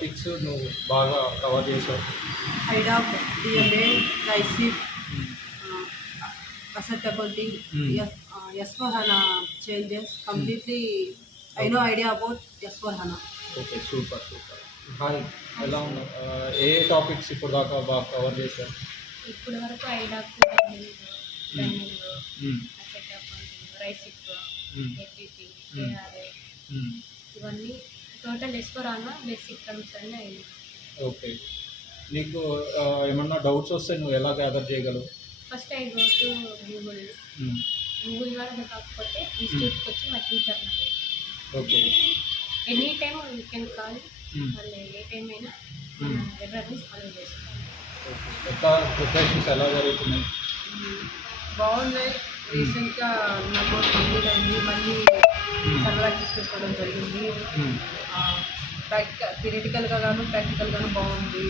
Topics నువ్వు బాగా cover చేసావు? ఐడాప్, DMA, రైసిఫ్, asset accounting, S4HANA changes. Completely, I know idea about S4HANA. Okay, super super. Hi, ఎలా ఉన్నావు? ఏ topics ఇప్పుడు దాకా బాగా కవర్ చేశావు? ఇప్పుడు వరకు ఐడాప్, రన్నింగ్, అసెట్ అకౌంటింగ్, రైసిఫ్, ఏపీపీ, ఏఆర్ఐ, ఇవన్నీ టోటల్ S4HANA బేసిక్ టర్మ్స్ అన్నీ అయింది. ఓకే, నీకు ఏమన్నా డౌట్స్ వస్తే నువ్వు ఎలా గ్యాదర్ చేయగలవు? First I go to Google. Google ద్వారా కాకపోతే ఇన్స్టిట్యూట్కి వచ్చి మా టీచర్ నాకు. Okay, any time you can call, వాళ్ళు ఏ టైం అయినా మన ఎర్రర్ని సాల్వ్ చేస్తాం. ఓకే, ఎట్లా ప్రిపరేషన్స్ ఎలా జరుగుతున్నాయి? బాగున్నాయి. రీసెంట్గా నా కోర్స్ కంప్లీట్ అయింది. మళ్ళీ సర్వర్ యాక్సెస్ తీసుకోవడం జరిగింది. థియరిటికల్గా గాను ప్రాక్టికల్గాను బాగుంది.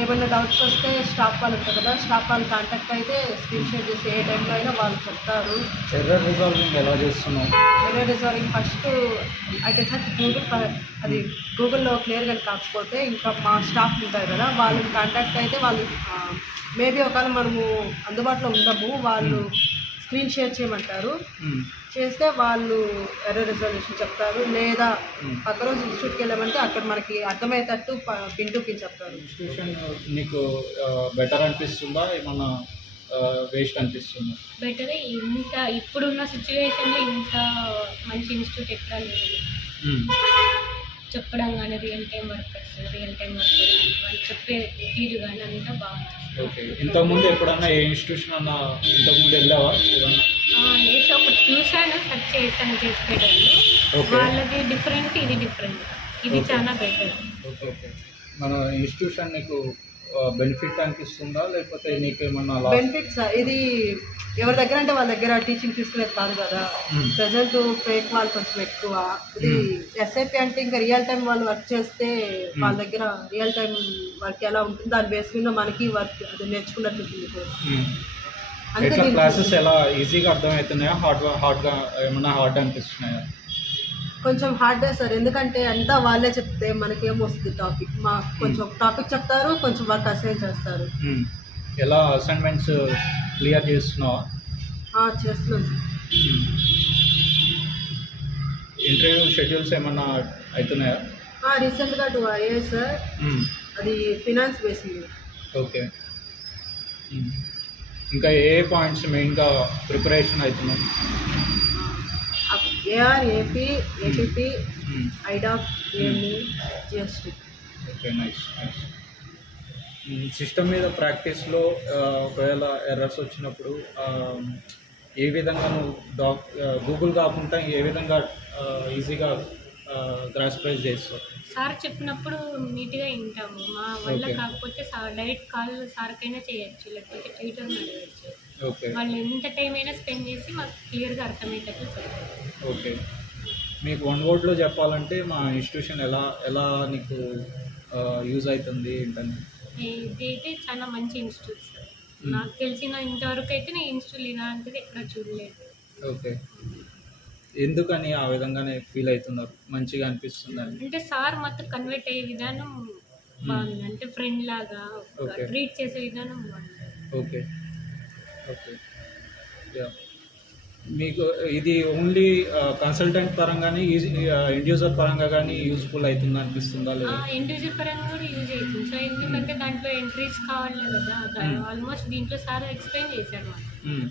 ఏమైనా డౌట్స్ వస్తే స్టాఫ్ వాళ్ళు ఉంటారు కదా, స్టాఫ్ వాళ్ళు కాంటాక్ట్ అయితే స్క్రీన్ షేర్ చేసి ఏ టైంలో అయినా వాళ్ళు చెప్తారు. ఎర్రర్ రిజాల్వింగ్ ఎలా చేస్తున్నావు? ఎర్రర్ రిజాల్వింగ్ ఫస్ట్ అయితే అది గూగుల్లో క్లియర్గా కాకపోతే ఇంకా మా స్టాఫ్ ఉంటారు కదా, వాళ్ళని కాంటాక్ట్ అయితే వాళ్ళు మేబీ ఒకవేళ మనము అందుబాటులో ఉండము, వాళ్ళు స్క్రీన్ షేర్ చేయమంటారు. చేస్తే వాళ్ళు ఎర్రర్ రిజల్యూషన్ చెప్తారు. లేదా పక్క రోజు ఇన్స్టిట్యూట్కి వెళ్ళామంటే అక్కడ మనకి అర్థమయ్యేటట్టు పిన్ టు పిన్ చెప్తారు. ఇన్స్టిట్యూషన్ నీకు బెటర్ అనిపిస్తుందా, ఏమన్నా వేస్ట్ అనిపిస్తుందా? బెటరే. ఇంకా ఇప్పుడున్న సిచ్యువేషన్లో ఇంకా మంచి ఇన్స్టిట్యూట్ ఎక్కడ లేదు. చెప్పడం కానీ రియల్ టైం వర్కర్స్, వాళ్ళు చెప్పే తీరు కానీ అంతా బాగుంది. ఓకే, ఇంతకుముందు ఎప్పుడన్నా ఏ ఇన్స్టిట్యూషన్ అన్నా ఇంతకుముందు వెళ్ళావా? లేదు, ఒకటి చూశాను, సెర్చ్ చేశాను చేసేటప్పుడు. వాళ్ళది డిఫరెంట్, ఇది డిఫరెంట్, ఇది చాలా బెటర్. ఓకే ఓకే, మన ఇన్స్టిట్యూషన్ నీకు బెనిఫిట్ అనిపిస్తుందా, లేకపోతే నీకేమన్నా బెనిఫిట్స్? ఇది ఎవరి దగ్గర అంటే వాళ్ళ దగ్గర టీచింగ్ తీసుకునేది కాదు కదా. ప్రజెంట్ ఫేక్ వాళ్ళు కొంచెం ఎక్కువ. ఇది ఎస్ఐపి అంటే ఇంకా రియల్ టైం వాళ్ళు వర్క్ చేస్తే వాళ్ళ దగ్గర రియల్ టైం వర్క్ ఎలా ఉంటుంది దాని బేస్ మీద మనకి వర్క్ అది నేర్చుకున్నట్టు ఉంటుంది. అందుకే క్లాసెస్ ఎలా ఈజీగా అర్థమవుతున్నాయా, హార్డ్గా ఏమన్నా హార్డ్ అనిపిస్తున్నాయా? కొంచెం హార్డే సార్, ఎందుకంటే అంతా వాళ్ళే చెప్తే మనకేమొస్తుంది టాపిక్. కొంచెం టాపిక్ చెప్తారు, కొంచెం వర్క్ అసైన్ చేస్తారు. ఎలా అసైన్మెంట్స్ క్లియర్ చేస్తున్నావా? చేస్తున్నాం సార్. ఇంటర్వ్యూ షెడ్యూల్స్ ఏమన్నా అవుతున్నాయా? రీసెంట్గా 2 అయ్యాయి సార్. అది ఫినాన్స్ బేసింగ్. ఓకే, ఇంకా ఏ పాయింట్స్ మెయిన్గా ప్రిపరేషన్ అవుతున్నాయి? ఏఆర్, ఏపీ, ఏపీపీ, ఐడాప్, DMA, GST. Okay, nice nice. System మీద ప్రాక్టీస్లో ఒకవేళ ఎర్రర్స్ వచ్చినప్పుడు ఏ విధంగా నువ్వు గూగుల్ కాకుండా ఏ విధంగా ఈజీగా గ్రాస్ప్రైజ్ చేస్తావు? సార్ చెప్పినప్పుడు నీట్గా వింటాము. మా వల్ల కాకపోతే సార్ డైరెక్ట్ కాల్ సార్కైనా చేయొచ్చు, లేకపోతే ట్విట్టర్ని అడగచ్చు. ఓకే, వాళ్ళు ఎంత టైం అయినా స్పెండ్ చేసి మాకు క్లియర్గా అర్థమయ్యేటట్లు చెప్తారు. ఓకే, మీకు వన్ వర్డ్లో చెప్పాలంటే మా ఇన్స్టిట్యూషన్ ఎలా నీకు యూజ్ అవుతుంది ఏంటని? ఇది అయితే చాలా మంచి ఇన్స్టిట్యూట్ సార్. నాకు తెలిసిన ఇంతవరకు అయితే నేను ఇన్స్టిట్యూట్ ఇలాంటిది ఎక్కడ చూడలేదు. ఓకే, ఎందుకని ఆ విధంగానే ఫీల్ అవుతున్నారు? మంచిగా అనిపిస్తుంది అంటే సార్ మాత్రం కన్వర్ట్ అయ్యే విధానం బాగుంది. అంటే ఫ్రెండ్ లాగా ట్రీట్ చేసే విధానం బాగుంది. ఓకే ఓకే, మీకు ఇది ఓన్లీ కన్సల్టెంట్ పరంగానే ఎండ్ యూజర్ పరంగా కానీ యూజ్ఫుల్ అవుతుంది అనిపిస్తుందా? లేదా ఎండ్ యూజర్ పరంగా కూడా యూజ్ అవుతుంది సార్. ఎందుకంటే దాంట్లో ఎంట్రీస్ కావాలి కదా. ఆల్మోస్ట్ దీంట్లో సార్ ఎక్స్ప్లెయిన్ చేశాడు.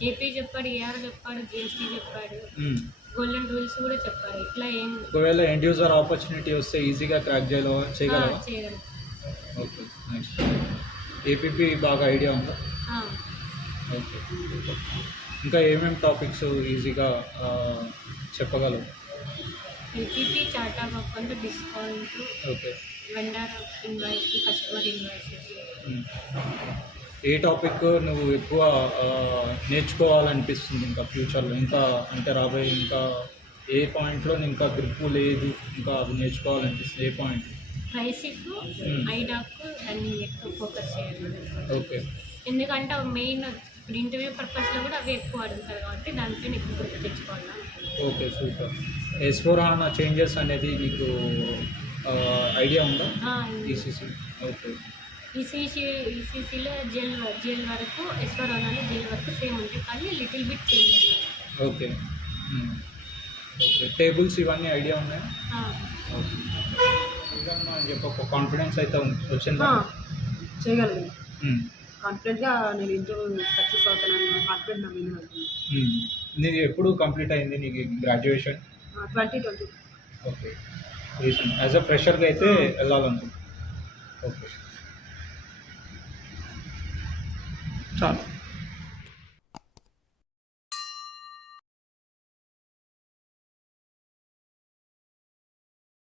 ఏపీ చెప్పాడు, ఏఆర్ చెప్పాడు, జిఎస్టీ చెప్పాడు, గోల్డెన్ రూల్స్ కూడా చెప్పారు. ఇట్లా ఏం ఒకవేళ ఎండ్ యూజర్ ఆపర్చునిటీ వస్తే ఈజీగా క్రాక్ చేయగలవా? Okay, nice. ఏపీపీ బాగా ఐడియా ఉందా? ఓకే, ఇంకా ఏమేమి టాపిక్స్ ఈజీగా చెప్పగలవు? APP chart of account, discount, okay, vendor invoice, customer invoices. ఏ టాపిక్ నువ్వు ఎక్కువ నేర్చుకోవాలనిపిస్తుంది ఇంకా ఫ్యూచర్లో? ఇంకా అంటే రాబోయే ఇంకా ఏ పాయింట్లో ఇంకా గ్రిప్ లేదు, ఇంకా అవి నేర్చుకోవాలనిపిస్తుంది? ఏ పాయింట్? రైసిఫ్, ఐడాప్ దాన్ని ఎక్కువ ఫోకస్ చేయాలి. ఓకే, ఎందుకంటే అవి మెయిన్ ఇప్పుడు ఇంటర్వ్యూ పర్పస్లో కూడా అవి ఎక్కువ అడుగుతారు కాబట్టి దానిపైన ఎక్కువ గుర్తు తెచ్చుకోవాలి. Okay, super. S4HANA చేంజెస్ అనేది నీకు ఐడియా ఉందా? ఈసీసీ. ఓకే. ఈసీసీలో జెల్ వరకు S4HANAలో జెల్ వరకు సేమ్ ఉంటాయి, కానీ little bit change. Okay. Okay. Tables ఇవన్నీ ఐడియా ఉన్నాయా? ఓకే. చూడమ్మా అని చెప్పి ఒక కాన్ఫిడెన్స్ అయితే వచ్చిందా? చేయగలిగాను. కాన్ఫిడెంట్గా నేను ఇంటర్వ్యూ సక్సెస్ అవుతానని కాన్ఫిడెంట్ నా మీద ఉంది. నీది ఎప్పుడు కంప్లీట్ అయింది నీకు graduation? 2020. Okay. Recent as a ఫ్రెషర్గా అయితే వెళ్ళాలనుకుంటున్నాను. ఓకే, చాలు.